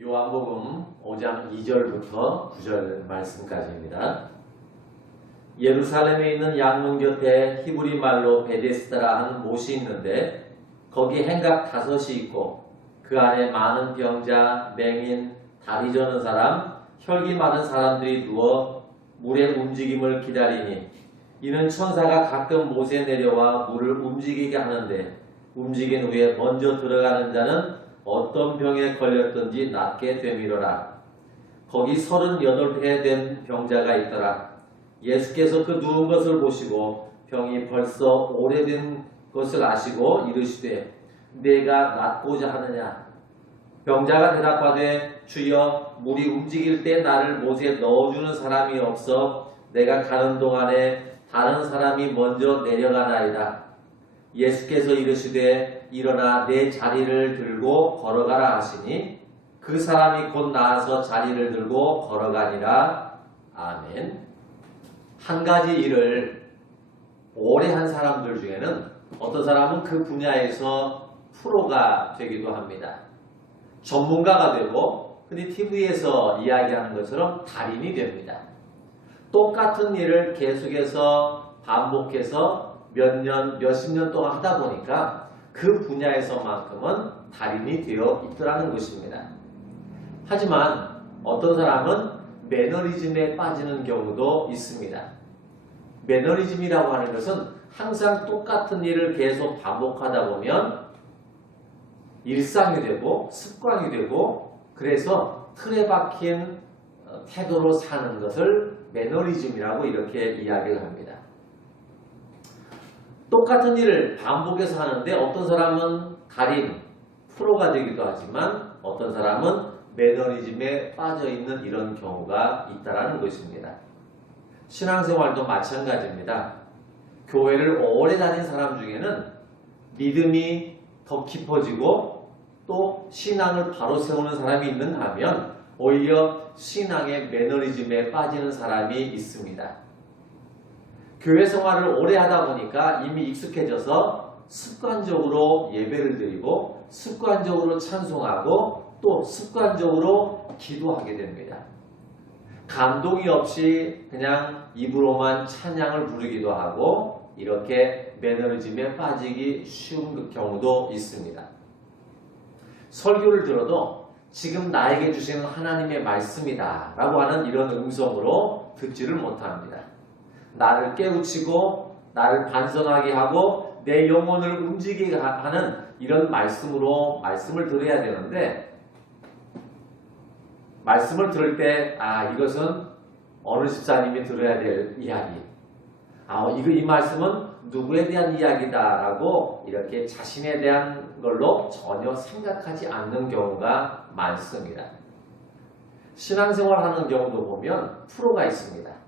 요한복음 5장 2절부터 9절 말씀까지입니다. 예루살렘에 있는 양문 곁에 히브리 말로 베데스다라 하는 못이 있는데 거기 행각 5이 있고 그 안에 많은 병자, 맹인, 다리 저는 사람, 혈기 많은 사람들이 누워 물의 움직임을 기다리니 이는 천사가 가끔 못에 내려와 물을 움직이게 하는데 움직인 후에 먼저 들어가는 자는 어떤 병에 걸렸든지 낫게 되미러라. 거기 38해 된 병자가 있더라. 예수께서 그 누운 것을 보시고 병이 벌써 오래된 것을 아시고 이르시되 내가 낫고자 하느냐. 병자가 대답하되 주여 물이 움직일 때 나를 못에 넣어주는 사람이 없어 내가 가는 동안에 다른 사람이 먼저 내려가나이다. 예수께서 이르시되 일어나 내 자리를 들고 걸어가라 하시니 그 사람이 곧 나아서 자리를 들고 걸어가니라. 아멘. 한 가지 일을 오래 한 사람들 중에는 어떤 사람은 그 분야에서 프로가 되기도 합니다. 전문가가 되고 흔히 TV에서 이야기하는 것처럼 달인이 됩니다. 똑같은 일을 계속해서 반복해서 몇 년, 몇십 년 동안 하다 보니까 그 분야에서만큼은 달인이 되어 있더라는 것입니다. 하지만 어떤 사람은 매너리즘에 빠지는 경우도 있습니다. 매너리즘이라고 하는 것은 항상 똑같은 일을 계속 반복하다 보면 일상이 되고 습관이 되고 그래서 틀에 박힌 태도로 사는 것을 매너리즘이라고 이렇게 이야기를 합니다. 똑같은 일을 반복해서 하는데 어떤 사람은 달인, 프로가 되기도 하지만 어떤 사람은 매너리즘에 빠져있는 이런 경우가 있다는 것입니다. 신앙생활도 마찬가지입니다. 교회를 오래 다닌 사람 중에는 믿음이 더 깊어지고 또 신앙을 바로 세우는 사람이 있는가 하면 오히려 신앙의 매너리즘에 빠지는 사람이 있습니다. 교회 생활을 오래 하다 보니까 이미 익숙해져서 습관적으로 예배를 드리고 습관적으로 찬송하고 또 습관적으로 기도하게 됩니다. 감동이 없이 그냥 입으로만 찬양을 부르기도 하고 이렇게 매너리즘에 빠지기 쉬운 경우도 있습니다. 설교를 들어도 지금 나에게 주시는 하나님의 말씀이다 라고 하는 이런 음성으로 듣지를 못합니다. 나를 깨우치고 나를 반성하게 하고 내 영혼을 움직이게 하는 이런 말씀으로 말씀을 들어야 되는데 말씀을 들을 때 이것은 어느 집사님이 들어야 될 이야기 이 말씀은 누구에 대한 이야기다 라고 이렇게 자신에 대한 걸로 전혀 생각하지 않는 경우가 많습니다. 신앙생활 하는 경우도 보면 프로가 있습니다.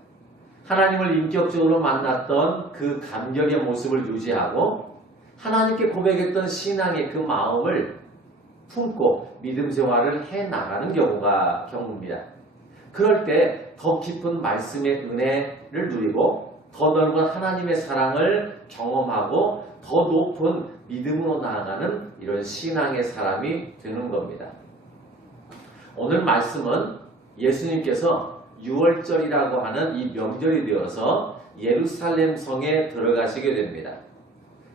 하나님을 인격적으로 만났던 그 감격의 모습을 유지하고 하나님께 고백했던 신앙의 그 마음을 품고 믿음 생활을 해나가는 경우입니다. 그럴 때 더 깊은 말씀의 은혜를 누리고 더 넓은 하나님의 사랑을 경험하고 더 높은 믿음으로 나아가는 이런 신앙의 사람이 되는 겁니다. 오늘 말씀은 예수님께서 6월절이라고 하는 이 명절이 되어서 예루살렘 성에 들어가시게 됩니다.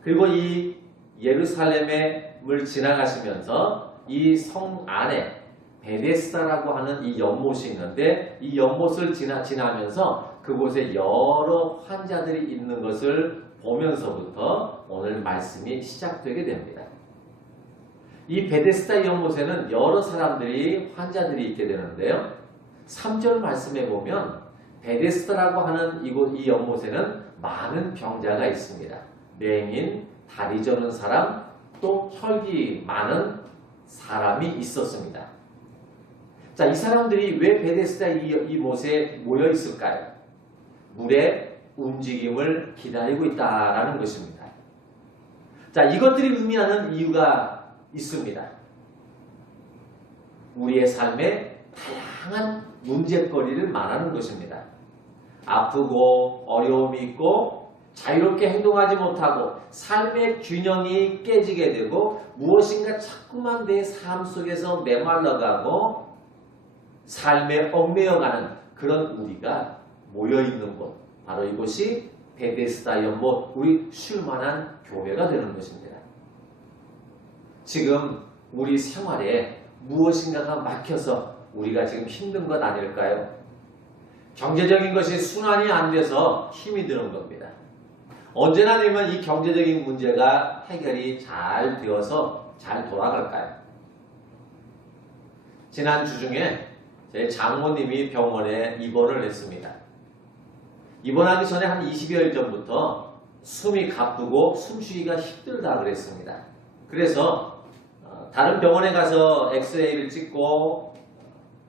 그리고 이 예루살렘을 지나가시면서 이 성 안에 베데스다라고 하는 이 연못이 있는데 이 연못을 지나면서 그곳에 여러 환자들이 있는 것을 보면서부터 오늘 말씀이 시작되게 됩니다. 이 베데스다 연못에는 여러 사람들이 환자들이 있게 되는데요. 3절 말씀에 보면 베데스다라고 하는 이 연못에는 많은 병자가 있습니다. 맹인, 다리 저는 사람, 또 혈기 많은 사람이 있었습니다. 자, 이 사람들이 왜 베데스다 이 못에 모여 있을까요? 물의 움직임을 기다리고 있다라는 것입니다. 자, 이것들이 의미하는 이유가 있습니다. 우리의 삶에 다양한 문제거리를 말하는 것입니다. 아프고 어려움이 있고 자유롭게 행동하지 못하고 삶의 균형이 깨지게 되고 무엇인가 자꾸만 내 삶 속에서 메말라가고 삶에 얽매여가는 그런 우리가 모여있는 곳, 바로 이곳이 베데스다 연못, 우리 쉴만한 교회가 되는 것입니다. 지금 우리 생활에 무엇인가가 막혀서 우리가 지금 힘든 것 아닐까요? 경제적인 것이 순환이 안 돼서 힘이 드는 겁니다. 언제나 되면 이 경제적인 문제가 해결이 잘 되어서 잘 돌아갈까요? 지난주 중에 제 장모님이 병원에 입원을 했습니다. 입원하기 전에 한 20여일 전부터 숨이 가쁘고 숨쉬기가 힘들다 그랬습니다. 그래서 다른 병원에 가서 엑스레이를 찍고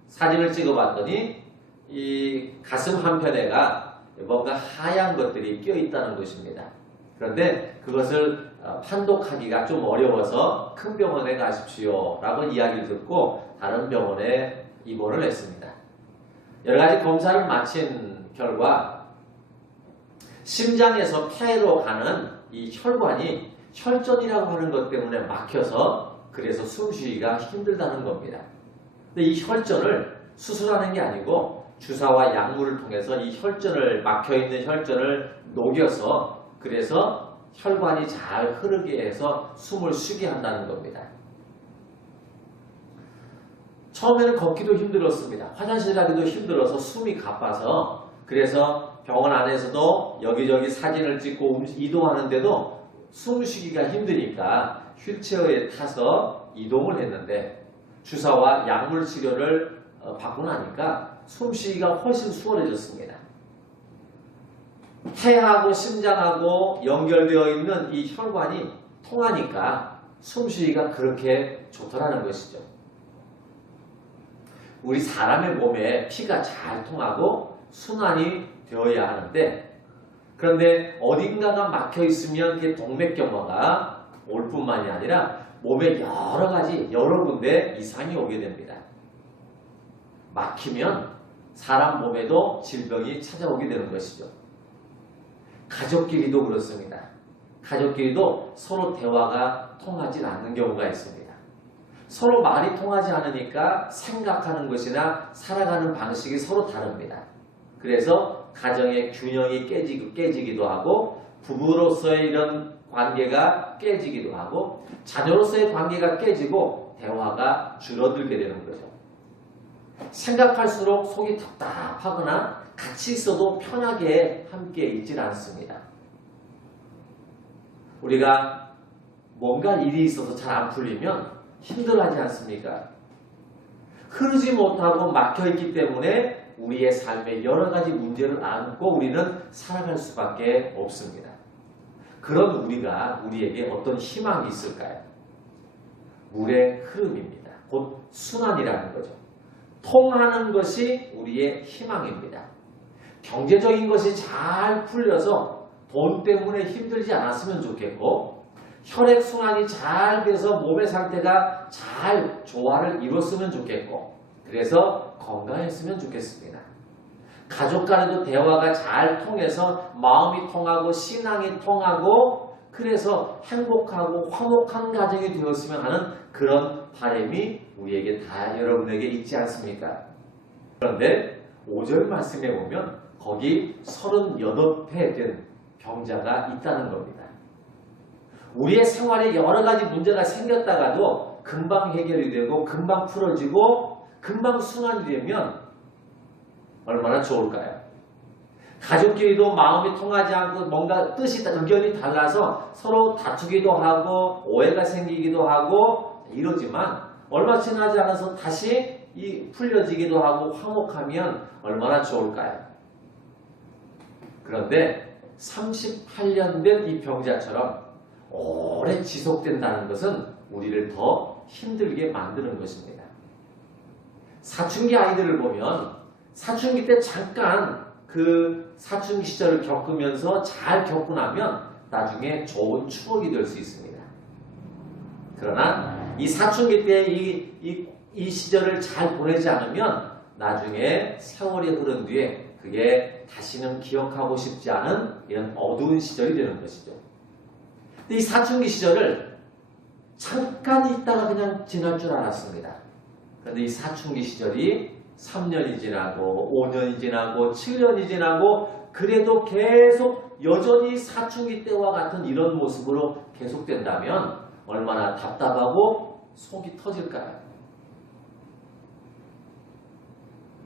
사진을 찍어봤더니 이 가슴 한편에가 뭔가 하얀 것들이 껴있다는 것입니다. 그런데 그것을 판독하기가 좀 어려워서 큰 병원에 가십시오 라고 이야기를 듣고 다른 병원에 입원을 했습니다. 여러가지 검사를 마친 결과 심장에서 폐로 가는 이 혈관이 혈전이라고 하는 것 때문에 막혀서 그래서 숨쉬기가 힘들다는 겁니다. 근데 이 혈전을 수술하는 게 아니고 주사와 약물을 통해서 이 혈전을 막혀있는 혈전을 녹여서 그래서 혈관이 잘 흐르게 해서 숨을 쉬게 한다는 겁니다. 처음에는 걷기도 힘들었습니다. 화장실 가기도 힘들어서 숨이 가빠서 그래서 병원 안에서도 여기저기 사진을 찍고 이동하는데도 숨쉬기가 힘드니까 휠체어에 타서 이동을 했는데 주사와 약물 치료를 받고 나니까 숨쉬기가 훨씬 수월해졌습니다. 폐하고 심장하고 연결되어 있는 이 혈관이 통하니까 숨쉬기가 그렇게 좋더라는 것이죠. 우리 사람의 몸에 피가 잘 통하고 순환이 되어야 하는데 그런데 어딘가가 막혀 있으면 그게 동맥경화가 올 뿐만이 아니라 몸에 여러 가지 여러 군데 이상이 오게 됩니다. 막히면 사람 몸에도 질병이 찾아오게 되는 것이죠. 가족끼리도 그렇습니다. 가족끼리도 서로 대화가 통하지 않는 경우가 있습니다. 서로 말이 통하지 않으니까 생각하는 것이나 살아가는 방식이 서로 다릅니다. 그래서 가정의 균형이 깨지기도 하고 부부로서의 이런 관계가 깨지기도 하고 자녀로서의 관계가 깨지고 대화가 줄어들게 되는 거죠. 생각할수록 속이 답답하거나 같이 있어도 편하게 함께 있질 않습니다. 우리가 뭔가 일이 있어서 잘 안 풀리면 힘들어하지 않습니까? 흐르지 못하고 막혀있기 때문에 우리의 삶에 여러 가지 문제를 안고 우리는 살아갈 수밖에 없습니다. 그런 우리에게 어떤 희망이 있을까요? 물의 흐름입니다. 곧 순환이라는 거죠. 통하는 것이 우리의 희망입니다. 경제적인 것이 잘 풀려서 돈 때문에 힘들지 않았으면 좋겠고 혈액순환이 잘 돼서 몸의 상태가 잘 조화를 이뤘으면 좋겠고 그래서 건강했으면 좋겠습니다. 가족 간에도 대화가 잘 통해서 마음이 통하고 신앙이 통하고 그래서 행복하고 화목한 가정이 되었으면 하는 그런 바람이 우리에게 다 여러분에게 있지 않습니까? 그런데 5절 말씀에 보면 거기 38회 된 병자가 있다는 겁니다. 우리의 생활에 여러 가지 문제가 생겼다가도 금방 해결이 되고 금방 풀어지고 금방 순환이 되면 얼마나 좋을까요? 가족끼리도 마음이 통하지 않고 뭔가 의견이 달라서 서로 다투기도 하고 오해가 생기기도 하고 이러지만 얼마 지나지 않아서 다시 풀려지기도 하고 화목하면 얼마나 좋을까요? 그런데 38년 된 이 병자처럼 오래 지속된다는 것은 우리를 더 힘들게 만드는 것입니다. 사춘기 아이들을 보면 사춘기 때 잠깐 그 사춘기 시절을 겪으면서 잘 겪고 나면 나중에 좋은 추억이 될 수 있습니다. 그러나 이 사춘기 때 이 시절을 잘 보내지 않으면 나중에 세월이 흐른 뒤에 그게 다시는 기억하고 싶지 않은 이런 어두운 시절이 되는 것이죠. 근데 이 사춘기 시절을 잠깐 있다가 그냥 지날 줄 알았습니다. 그런데 이 사춘기 시절이 3년이 지나고 5년이 지나고 7년이 지나고 그래도 계속 여전히 사춘기 때와 같은 이런 모습으로 계속된다면 얼마나 답답하고 속이 터질까요?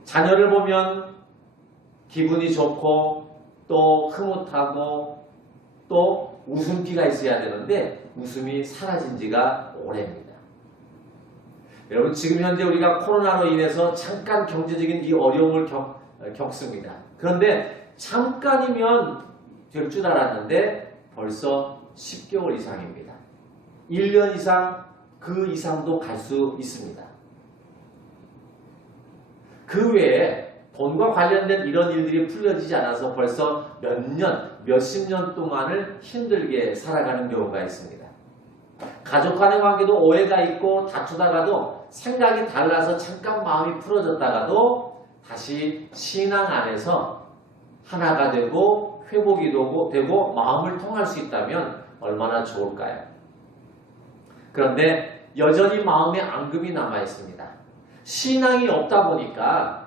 자녀를 보면 기분이 좋고 또 흐뭇하고 또 웃음기가 있어야 되는데 웃음이 사라진 지가 오래입니다. 여러분 지금 현재 우리가 코로나로 인해서 잠깐 경제적인 이 어려움을 겪습니다. 그런데 잠깐이면 될 줄 알았는데 벌써 10개월 이상입니다. 1년 이상 그 이상도 갈 수 있습니다. 그 외에 돈과 관련된 이런 일들이 풀려지지 않아서 벌써 몇 년, 몇십 년 동안을 힘들게 살아가는 경우가 있습니다. 가족 간의 관계도 오해가 있고 다투다가도 생각이 달라서 잠깐 마음이 풀어졌다가도 다시 신앙 안에서 하나가 되고 회복이 되고 마음을 통할 수 있다면 얼마나 좋을까요? 그런데 여전히 마음에 앙금이 남아 있습니다. 신앙이 없다 보니까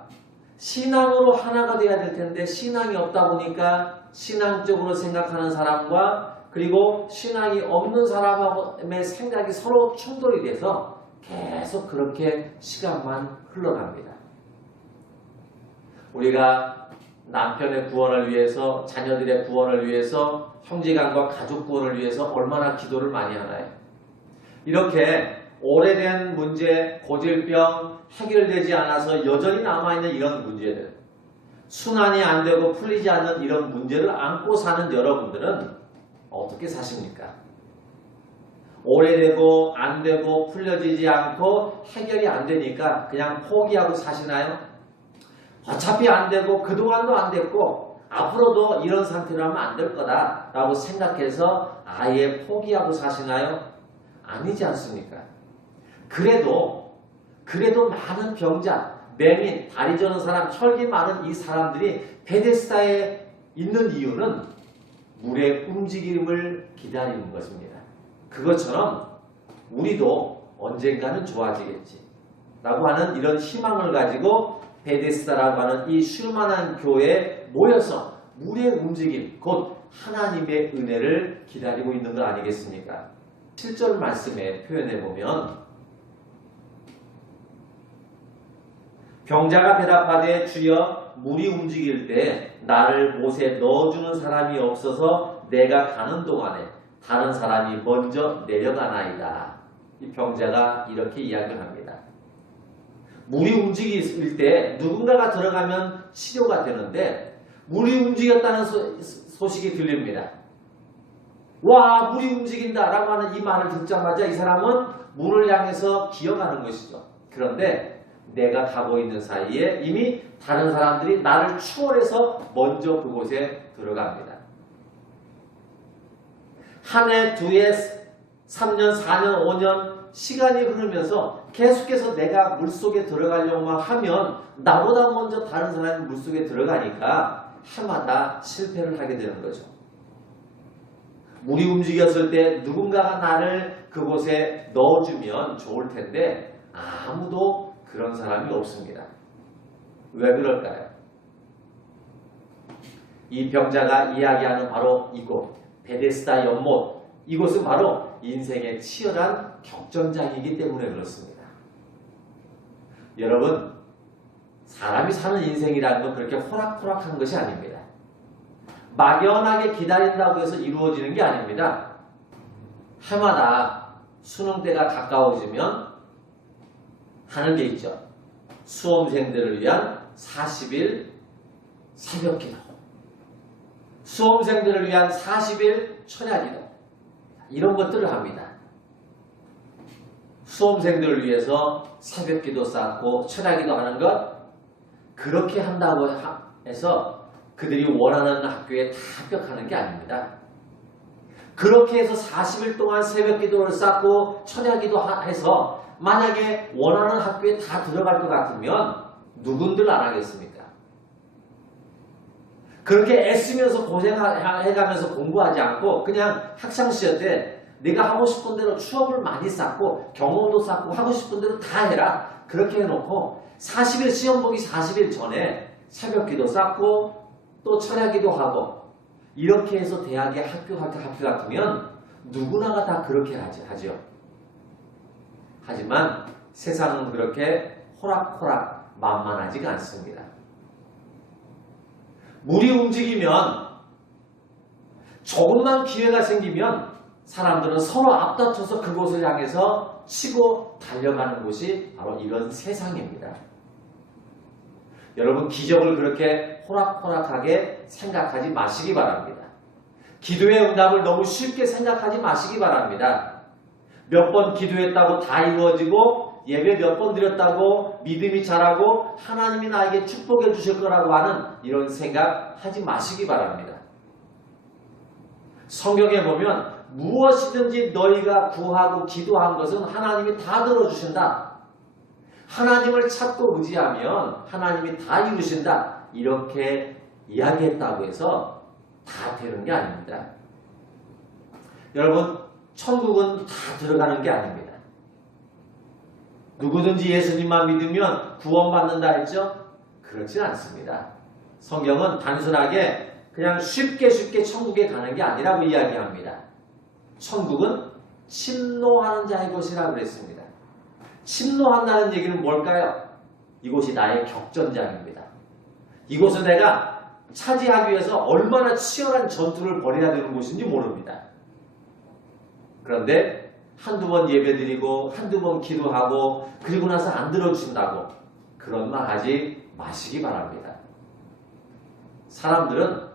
신앙으로 하나가 돼야 될 텐데 신앙이 없다 보니까 신앙적으로 생각하는 사람과 그리고 신앙이 없는 사람의 생각이 서로 충돌이 돼서 계속 그렇게 시간만 흘러갑니다. 우리가 남편의 구원을 위해서 자녀들의 구원을 위해서 형제간과 가족 구원을 위해서 얼마나 기도를 많이 하나요? 이렇게 오래된 문제, 고질병, 해결되지 않아서 여전히 남아있는 이런 문제들, 순환이 안 되고 풀리지 않는 이런 문제를 안고 사는 여러분들은 어떻게 사십니까? 오래되고 안 되고 풀려지지 않고 해결이 안 되니까 그냥 포기하고 사시나요? 어차피 안 되고 그동안도 안 됐고 앞으로도 이런 상태로 하면 안 될 거다 라고 생각해서 아예 포기하고 사시나요? 아니지 않습니까? 그래도 많은 병자, 맹인, 다리 저는 사람, 혈기 많은 이 사람들이 베데스다에 있는 이유는 물의 움직임을 기다리는 것입니다. 그것처럼 우리도 언젠가는 좋아지겠지 라고 하는 이런 희망을 가지고 베데스다라고 하는 이 쉴만한 교회에 모여서 물의 움직임, 곧 하나님의 은혜를 기다리고 있는 것 아니겠습니까? 7절 말씀에 표현해보면 병자가 대답하되 주여 물이 움직일 때 나를 못에 넣어주는 사람이 없어서 내가 가는 동안에 다른 사람이 먼저 내려가나이다. 이 병자가 이렇게 이야기를 합니다. 물이 움직일 때 누군가가 들어가면 치료가 되는데 물이 움직였다는 소식이 들립니다. 와, 물이 움직인다 라고 하는 이 말을 듣자마자 이 사람은 물을 향해서 기어가는 것이죠. 그런데 내가 가고 있는 사이에 이미 다른 사람들이 나를 추월해서 먼저 그곳에 들어갑니다. 한 해, 두 해, 3년, 4년, 5년 시간이 흐르면서 계속해서 내가 물속에 들어가려고만 하면 나보다 먼저 다른 사람이 물속에 들어가니까 해마다 실패를 하게 되는 거죠. 물이 움직였을 때 누군가가 나를 그곳에 넣어주면 좋을 텐데 아무도 그런 사람이 없습니다. 왜 그럴까요? 이 병자가 이야기하는 바로 이곳 베데스다 연못, 이곳은 바로 인생의 치열한 격전장이기 때문에 그렇습니다. 여러분, 사람이 사는 인생이라는 건 그렇게 호락호락한 것이 아닙니다. 막연하게 기다린다고 해서 이루어지는 게 아닙니다. 해마다 수능 때가 가까워지면 하는 게 있죠. 수험생들을 위한 40일 새벽기도, 수험생들을 위한 40일 철야기도, 이런 것들을 합니다. 수험생들을 위해서 새벽기도 쌓고 철야기도 하는 것, 그렇게 한다고 해서 그들이 원하는 학교에 다 합격하는 게 아닙니다. 그렇게 해서 40일 동안 새벽기도를 쌓고 철야기도 해서 만약에 원하는 학교에 다 들어갈 것 같으면 누군들 안 하겠습니까? 그렇게 애쓰면서 고생해가면서 공부하지 않고 그냥 학창시절 때 내가 하고 싶은 대로 추억을 많이 쌓고 경험도 쌓고 하고 싶은 대로 다 해라. 그렇게 해놓고 40일 시험 보기 40일 전에 새벽기도 쌓고 또 철야기도 하고 이렇게 해서 대학에 학교 같으면 누구나가 다 그렇게 하죠. 하지만 세상은 그렇게 호락호락 만만하지가 않습니다. 물이 움직이면 조금만 기회가 생기면 사람들은 서로 앞다퉈서 그곳을 향해서 치고 달려가는 곳이 바로 이런 세상입니다. 여러분 기적을 그렇게 호락호락하게 생각하지 마시기 바랍니다. 기도의 응답을 너무 쉽게 생각하지 마시기 바랍니다. 몇 번 기도했다고 다 이루어지고 예배 몇 번 드렸다고 믿음이 자라고 하나님이 나에게 축복해 주실 거라고 하는 이런 생각 하지 마시기 바랍니다. 성경에 보면 무엇이든지 너희가 구하고 기도한 것은 하나님이 다 들어주신다. 하나님을 찾고 의지하면 하나님이 다 이루신다. 이렇게 이야기했다고 해서 다 되는 게 아닙니다. 여러분 천국은 다 들어가는 게 아닙니다. 누구든지 예수님만 믿으면 구원받는다 했죠? 그렇지 않습니다. 성경은 단순하게 그냥 쉽게 천국에 가는 게 아니라고 이야기합니다. 천국은 침노하는 자의 것이라고 그랬습니다. 침노한다는 얘기는 뭘까요? 이곳이 나의 격전장입니다. 이곳을 내가 차지하기 위해서 얼마나 치열한 전투를 벌여야 되는 곳인지 모릅니다. 그런데 한두 번 예배드리고 한두 번 기도하고 그리고 나서 안 들어주신다고 그런 말 하지 마시기 바랍니다. 사람들은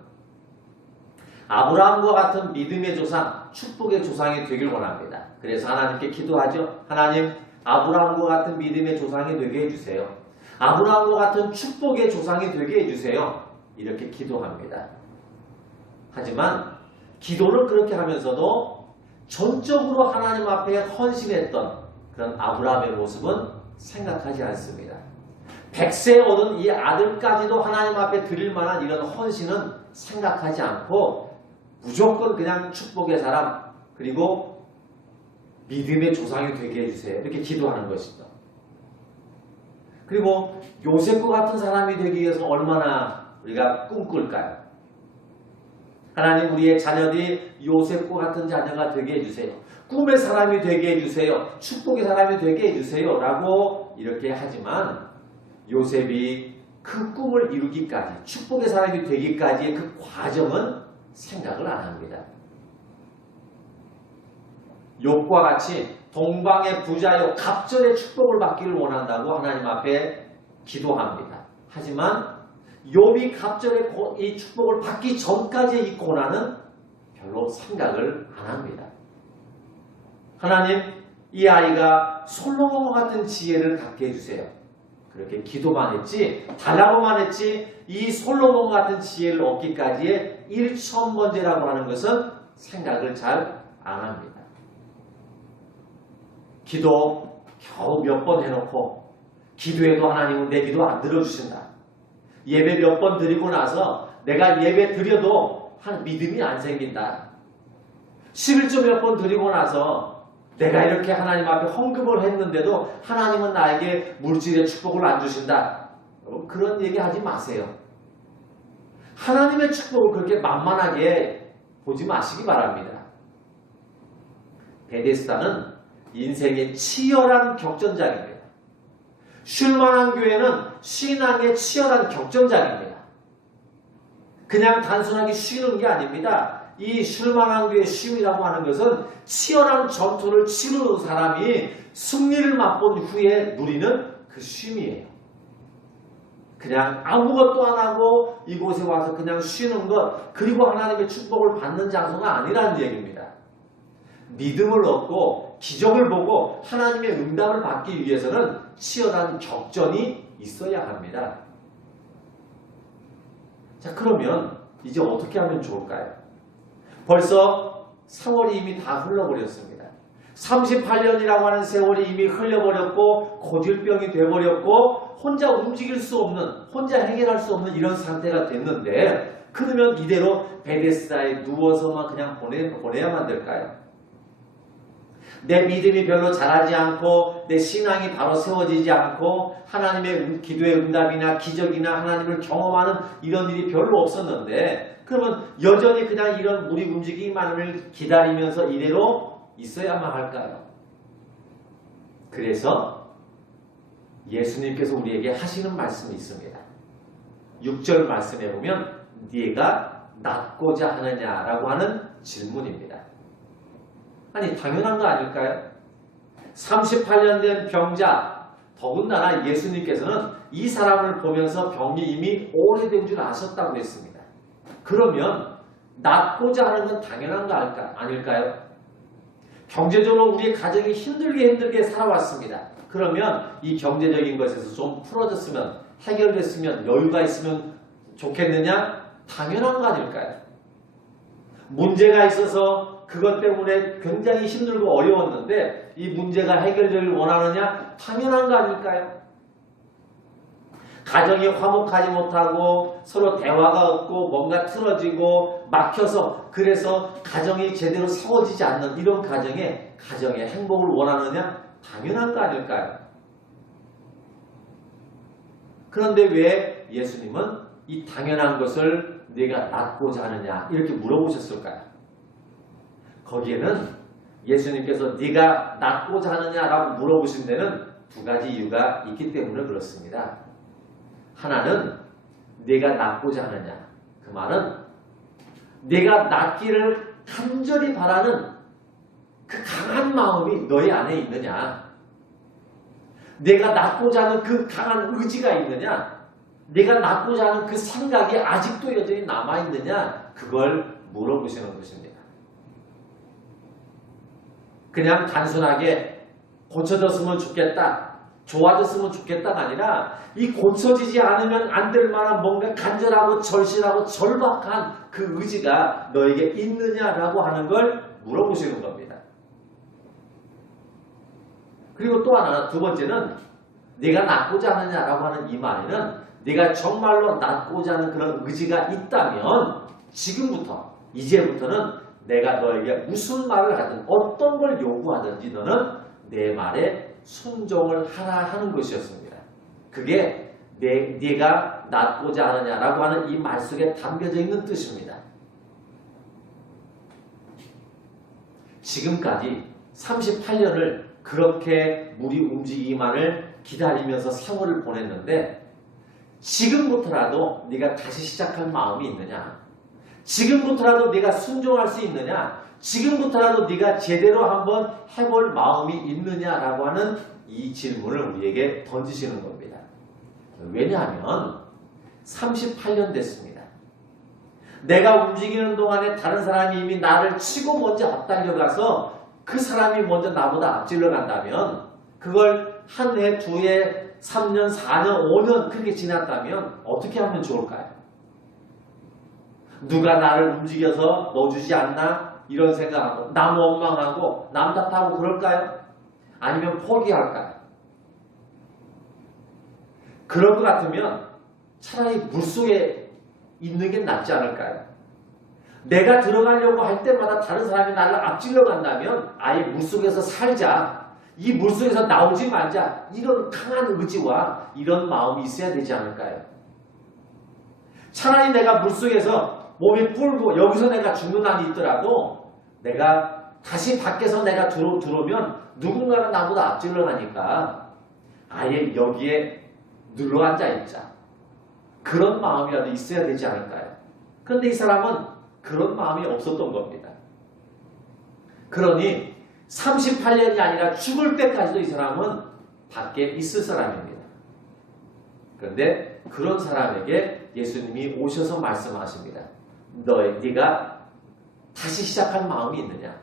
아브라함과 같은 믿음의 조상, 축복의 조상이 되길 원합니다. 그래서 하나님께 기도하죠. 하나님, 아브라함과 같은 믿음의 조상이 되게 해주세요. 아브라함과 같은 축복의 조상이 되게 해주세요. 이렇게 기도합니다. 하지만 기도를 그렇게 하면서도 전적으로 하나님 앞에 헌신했던 그런 아브라함의 모습은 생각하지 않습니다. 100세 얻은 이 아들까지도 하나님 앞에 드릴 만한 이런 헌신은 생각하지 않고 무조건 그냥 축복의 사람 그리고 믿음의 조상이 되게 해주세요. 이렇게 기도하는 것이죠. 그리고 요셉과 같은 사람이 되기 위해서 얼마나 우리가 꿈꿀까요? 하나님 우리의 자녀들이 요셉과 같은 자녀가 되게 해주세요. 꿈의 사람이 되게 해주세요. 축복의 사람이 되게 해주세요. 라고 이렇게 하지만 요셉이 그 꿈을 이루기까지 축복의 사람이 되기까지의 그 과정은 생각을 안 합니다. 욥과 같이 동방의 부자요 갑절의 축복을 받기를 원한다고 하나님 앞에 기도합니다. 하지만 욥이 갑절의 이 축복을 받기 전까지의 이 고난은 별로 생각을 안 합니다. 하나님, 이 아이가 솔로몬과 같은 지혜를 갖게 해주세요. 그렇게 기도만 했지, 달라고만 했지, 이 솔로몬 같은 지혜를 얻기까지의 1,000번째라고 하는 것은 생각을 잘 안 합니다. 기도 겨우 몇 번 해놓고 기도해도 하나님은 내 기도 안 들어주신다. 예배 몇 번 드리고 나서 내가 예배 드려도 한 믿음이 안 생긴다. 11조 몇 번 드리고 나서 내가 이렇게 하나님 앞에 헌금을 했는데도 하나님은 나에게 물질의 축복을 안 주신다. 그런 얘기 하지 마세요. 하나님의 축복을 그렇게 만만하게 보지 마시기 바랍니다. 베데스다는 인생의 치열한 격전장입니다. 쉴만한 교회는 신앙의 치열한 격전장입니다. 그냥 단순하게 쉬는 게 아닙니다. 이 쉴만한 교회의 쉼이라고 하는 것은 치열한 전투를 치르는 사람이 승리를 맛본 후에 누리는 그 쉼이에요. 그냥 아무것도 안 하고 이곳에 와서 그냥 쉬는 것, 그리고 하나님의 축복을 받는 장소가 아니라는 얘기입니다. 믿음을 얻고 기적을 보고 하나님의 응답을 받기 위해서는 치열한 격전이 있어야 합니다. 자, 그러면 이제 어떻게 하면 좋을까요? 벌써 4월이 이미 다 흘러버렸습니다. 38년이라고 하는 세월이 이미 흘려버렸고 고질병이 돼버렸고 혼자 움직일 수 없는, 혼자 해결할 수 없는 이런 상태가 됐는데 그러면 이대로 베데스다에 누워서만 그냥 보내야만 될까요? 내 믿음이 별로 자라지 않고 내 신앙이 바로 세워지지 않고 하나님의 기도의 응답이나 기적이나 하나님을 경험하는 이런 일이 별로 없었는데 그러면 여전히 그냥 이런 우리 움직임만을 기다리면서 이대로 있어야만 할까요? 그래서 예수님께서 우리에게 하시는 말씀이 있습니다. 6절 말씀에 보면 네가 낫고자 하느냐라고 하는 질문입니다. 아니 당연한 거 아닐까요? 38년 된 병자, 더군다나 예수님께서는 이 사람을 보면서 병이 이미 오래된 줄 아셨다고 했습니다. 그러면 낫고자 하는 건 당연한 거 아닐까요? 경제적으로 우리의 가정이 힘들게 살아왔습니다. 그러면 이 경제적인 것에서 좀 풀어졌으면 해결됐으면 여유가 있으면 좋겠느냐? 당연한 거 아닐까요? 문제가 있어서 그것 때문에 굉장히 힘들고 어려웠는데 이 문제가 해결되길 원하느냐? 당연한 거 아닐까요? 가정이 화목하지 못하고 서로 대화가 없고 뭔가 틀어지고 막혀서 그래서 가정이 제대로 세워지지 않는 이런 가정의 행복을 원하느냐? 당연한 거 아닐까요? 그런데 왜 예수님은 이 당연한 것을 네가 낫고자 하느냐 이렇게 물어보셨을까요? 거기에는 예수님께서 네가 낫고자 하느냐라고 물어보신 데는 두 가지 이유가 있기 때문에 그렇습니다. 하나는 네가 낫고자 하느냐 그 말은 네가 낫기를 간절히 바라는 그 강한 마음이 너희 안에 있느냐, 내가 낫고자 하는 그 강한 의지가 있느냐, 내가 낫고자 하는 그 생각이 아직도 여전히 남아있느냐, 그걸 물어보시는 것입니다. 그냥 단순하게 고쳐졌으면 좋겠다, 좋아졌으면 좋겠다가 아니라 이 고쳐지지 않으면 안 될 만한 뭔가 간절하고 절실하고 절박한 그 의지가 너에게 있느냐라고 하는 걸 물어보시는 겁니다. 그리고 또 하나, 두 번째는 네가 낫고자 하느냐라고 하는 이 말에는 네가 정말로 낫고자 하는 그런 의지가 있다면 지금부터, 이제부터는 내가 너에게 무슨 말을 하든 어떤 걸 요구하든지 너는 내 말에 순종을 하라 하는 것이었습니다. 그게 네가 낫고자 하느냐라고 하는 이 말 속에 담겨져 있는 뜻입니다. 지금까지 38년을 그렇게 물이 움직이기만을 기다리면서 세월을 보냈는데 지금부터라도 네가 다시 시작할 마음이 있느냐? 지금부터라도 네가 순종할 수 있느냐? 지금부터라도 네가 제대로 한번 해볼 마음이 있느냐라고 하는 이 질문을 우리에게 던지시는 겁니다. 왜냐하면 38년 됐습니다. 내가 움직이는 동안에 다른 사람이 이미 나를 치고 먼저 앞달려가서 그 사람이 먼저 나보다 앞질러 간다면 그걸 한 해, 두 해, 3년, 4년, 5년 그렇게 지났다면 어떻게 하면 좋을까요? 누가 나를 움직여서 넣어주지 않나? 이런 생각하고 남 원망하고 남 탓하고 그럴까요? 아니면 포기할까요? 그럴 것 같으면 차라리 물속에 있는 게 낫지 않을까요? 내가 들어가려고 할 때마다 다른 사람이 나를 앞질러 간다면 아예 물속에서 살자. 이 물속에서 나오지 말자. 이런 강한 의지와 이런 마음이 있어야 되지 않을까요? 차라리 내가 물속에서 몸이 불고 여기서 내가 죽는 한이 있더라도 내가 다시 밖에서 내가 들어오면 누군가가 나보다 앞질러 가니까 아예 여기에 눌러 앉아 있자. 그런 마음이라도 있어야 되지 않을까요? 그런데 이 사람은 그런 마음이 없었던 겁니다. 그러니 38년이 아니라 죽을 때까지도 이 사람은 밖에 있을 사람입니다. 그런데 그런 사람에게 예수님이 오셔서 말씀하십니다. 네가 다시 시작할 마음이 있느냐?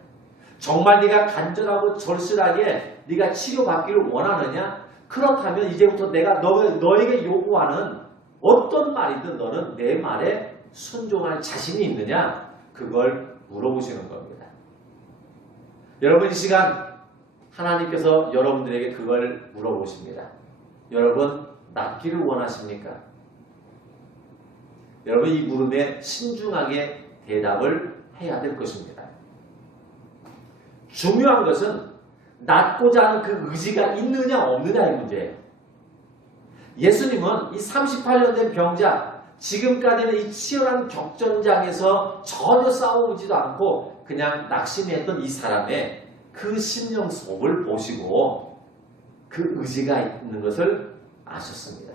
정말 네가 간절하고 절실하게 네가 치료받기를 원하느냐? 그렇다면 이제부터 내가 너에게 요구하는 어떤 말이든 너는 내 말에 순종할 자신이 있느냐? 그걸 물어보시는 겁니다. 여러분 이 시간 하나님께서 여러분들에게 그걸 물어보십니다. 여러분 낫기를 원하십니까? 여러분 이 물음에 신중하게 대답을 해야 될 것입니다. 중요한 것은 낫고자 하는 그 의지가 있느냐 없느냐의 문제예요. 예수님은 이 38년 된 병자, 지금까지는 이 치열한 격전장에서 전혀 싸우지도 않고 그냥 낙심했던 이 사람의 그 심령 속을 보시고 그 의지가 있는 것을 아셨습니다.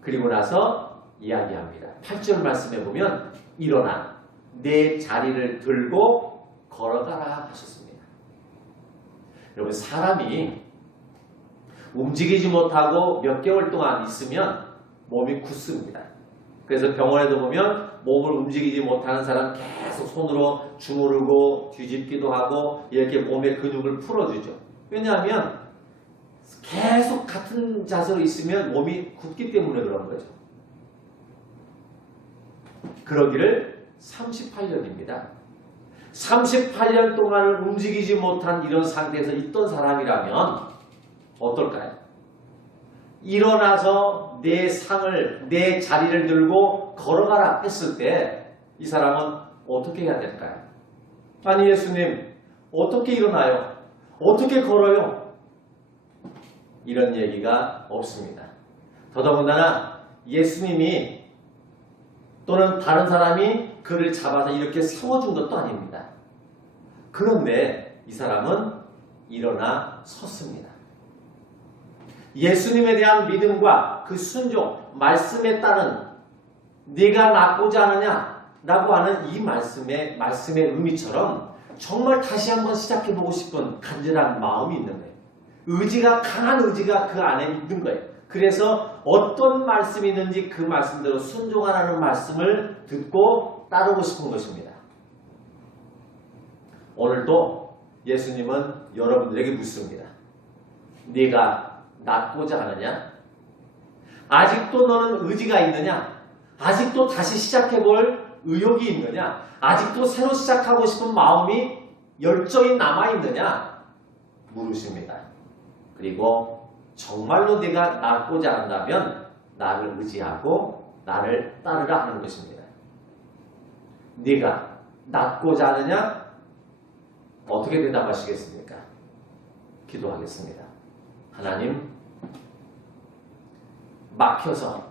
그리고 나서 이야기합니다. 8절 말씀에 보면 일어나 내 자리를 들고 걸어가라 하셨습니다. 여러분 사람이 움직이지 못하고 몇 개월 동안 있으면 몸이 굳습니다. 그래서 병원에도 보면 몸을 움직이지 못하는 사람 계속 손으로 주무르고 뒤집기도 하고 이렇게 몸의 근육을 풀어주죠. 왜냐하면 계속 같은 자세로 있으면 몸이 굳기 때문에 그런 거죠. 그러기를 38년입니다. 38년 동안 움직이지 못한 이런 상태에서 있던 사람이라면 어떨까요? 일어나서 내 상을, 내 자리를 들고 걸어가라 했을 때 이 사람은 어떻게 해야 될까요? 아니 예수님, 어떻게 일어나요? 어떻게 걸어요? 이런 얘기가 없습니다. 더더군다나 예수님이 또는 다른 사람이 그를 잡아서 이렇게 세워준 것도 아닙니다. 그런데 이 사람은 일어나 섰습니다. 예수님에 대한 믿음과 그 순종, 말씀에 따른 네가 낫고자 하느냐 라고 하는 이 말씀의 의미처럼 정말 다시 한번 시작해보고 싶은 간절한 마음이 있는 거예요. 의지가, 강한 의지가 그 안에 있는 거예요. 그래서 어떤 말씀이 있는지 그 말씀대로 순종하라는 말씀을 듣고 따르고 싶은 것입니다. 오늘도 예수님은 여러분들에게 묻습니다. 네가 낫고자 하느냐? 아직도 너는 의지가 있느냐? 아직도 다시 시작해볼 의욕이 있느냐? 아직도 새로 시작하고 싶은 마음이 열정이 남아있느냐? 물으십니다. 그리고 정말로 네가 낫고자 한다면 나를 의지하고 나를 따르라 하는 것입니다. 네가 낫고자 하느냐? 어떻게 대답하시겠습니까? 기도하겠습니다. 하나님, 막혀서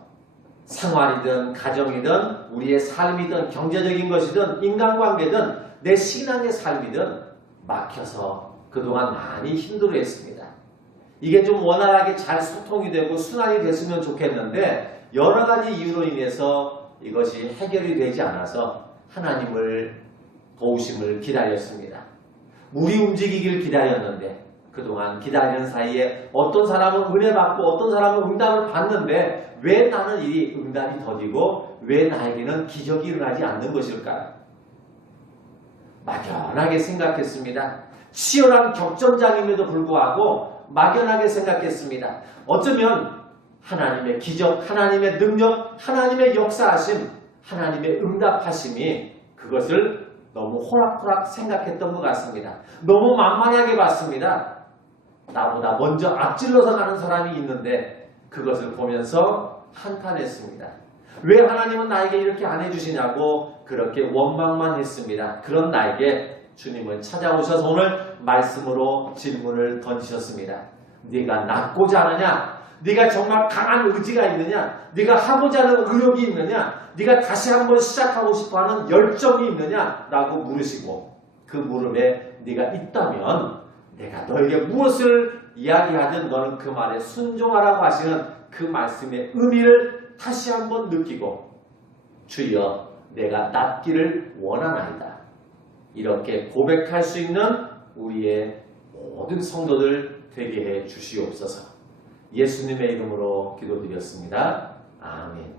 생활이든 가정이든 우리의 삶이든 경제적인 것이든 인간관계든 내 신앙의 삶이든 막혀서 그동안 많이 힘들어했습니다. 이게 좀 원활하게 잘 소통이 되고 순환이 됐으면 좋겠는데 여러 가지 이유로 인해서 이것이 해결이 되지 않아서 하나님을 도우심을 기다렸습니다. 물이 움직이길 기다렸는데 그동안 기다리는 사이에 어떤 사람은 은혜 받고 어떤 사람은 응답을 받는데 왜 나는 이 응답이 더디고 왜 나에게는 기적이 일어나지 않는 것일까요? 막연하게 생각했습니다. 치열한 격전장임에도 불구하고 막연하게 생각했습니다. 어쩌면 하나님의 기적, 하나님의 능력, 하나님의 역사하심, 하나님의 응답하심이 그것을 너무 호락호락 생각했던 것 같습니다. 너무 만만하게 봤습니다. 나보다 먼저 앞질러서 가는 사람이 있는데 그것을 보면서 한탄했습니다. 왜 하나님은 나에게 이렇게 안 해주시냐고 그렇게 원망만 했습니다. 그런 나에게 주님은 찾아오셔서 오늘 말씀으로 질문을 던지셨습니다. 네가 낫고자 하느냐? 네가 정말 강한 의지가 있느냐? 네가 하고자 하는 의욕이 있느냐? 네가 다시 한번 시작하고 싶어하는 열정이 있느냐? 라고 물으시고 그 물음에 네가 있다면 내가 너에게 무엇을 이야기하든 너는 그 말에 순종하라고 하시는 그 말씀의 의미를 다시 한번 느끼고 주여 내가 낫기를 원하나이다. 이렇게 고백할 수 있는 우리의 모든 성도들 되게 해 주시옵소서. 예수님의 이름으로 기도드렸습니다. 아멘.